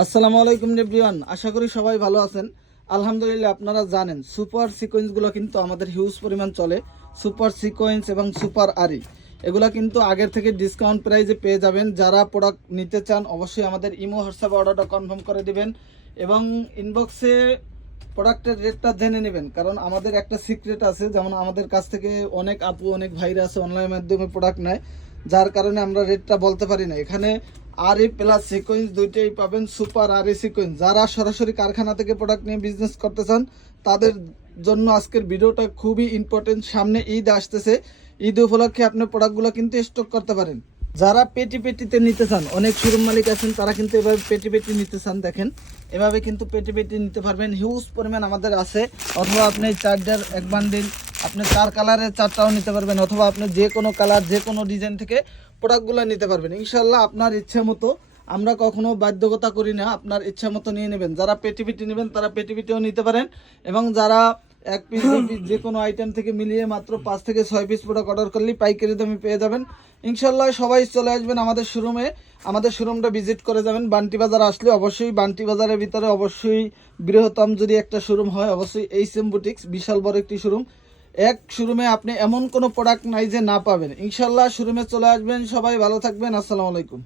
আসসালামু আলাইকুম এভরিওয়ান, আশা করি সবাই ভালো আছেন। আলহামদুলিল্লাহ, আপনারা জানেন সুপার সিকোয়েন্সগুলো কিন্তু আমাদের হিউজ পরিমাণ চলে। সুপার সিকোয়েন্স এবং সুপার আরি এগুলো কিন্তু আগের থেকে ডিসকাউন্ট প্রাইসে পেয়ে যাবেন। যারা প্রোডাক্ট নিতে চান অবশ্যই আমাদের ইমো হোয়াটসঅ্যাপে অর্ডারটা কনফার্ম করে দিবেন এবং ইনবক্সে প্রোডাক্টের রেটটা জেনে নেবেন। কারণ আমাদের একটা সিক্রেট আছে, যেমন আমাদের কাছ থেকে অনেক আপু অনেক ভাইরা আছে অনলাইনের মাধ্যমে প্রোডাক্ট নেয়, যার কারণে আমরা রেটটা বলতে পারি না। এখানে আরই প্লাস সিকোয়েন্স দুইটাই পাবেন, সুপার আরই সিকোয়েন্স। যারা সরাসরি কারখানা থেকে প্রোডাক্ট নিয়ে বিজনেস করতে চান তাদের জন্য আজকের ভিডিওটা খুবই ইম্পর্টেন্ট। সামনে ঈদ আসতেছে, ঈদ উপলক্ষে আপনি প্রোডাক্টগুলো কিন্তু স্টক করতে পারেন। যারা পেটি পেটিতে নিতে চান, অনেক শোরুম মালিক আছেন তারা কিন্তু এভাবে পেটি পেটি নিতে চান, দেখেন এভাবে কিন্তু পেটি পেটি নিতে পারবেন। হিউজ পরিমাণ আমাদের আছে। অথবা আপনি চার্জার এক বান্ডিল আপনি 4 কালারের চারটাও নিতে পারবেন, অথবা আপনি যে কোনো কালার যে কোনো ডিজাইন থেকে প্রোডাক্টগুলো নিতে পারবেন ইনশাল্লাহ আপনার ইচ্ছা মতো। আমরা কখনো বাধ্যকতা করি না, আপনার ইচ্ছা মতো নিয়ে নেবেন। যারা পেটি পেটি নেবেন তারা পেটি পেটিও নিতে পারেন, এবং যারা এক পিস দুই পিস যে কোনো আইটেম থেকে মিলিয়ে মাত্র 5 থেকে 6 পিস প্রোডাক্ট অর্ডার করলেই পাইকারি দামে পেয়ে যাবেন ইনশাল্লাহ। সবাই চলে আসবেন আমাদের শোরুমে, আমাদের শোরুমটা ভিজিট করে যাবেন। বান্টি বাজার আসলে অবশ্যই, বান্টি বাজারের ভিতরে অবশ্যই বৃহত্তম যদি একটা শোরুম হয় অবশ্যই এইচএম বুটিক্স, বিশাল বড় একটি শোরুম। এক শোরুমে আপনি এমন কোনো প্রোডাক্ট নাই যে না পাবেন ইনশাল্লাহ। শোরুমে চলে আসবেন, সবাই ভালো থাকবেন, আসসালামু আলাইকুম।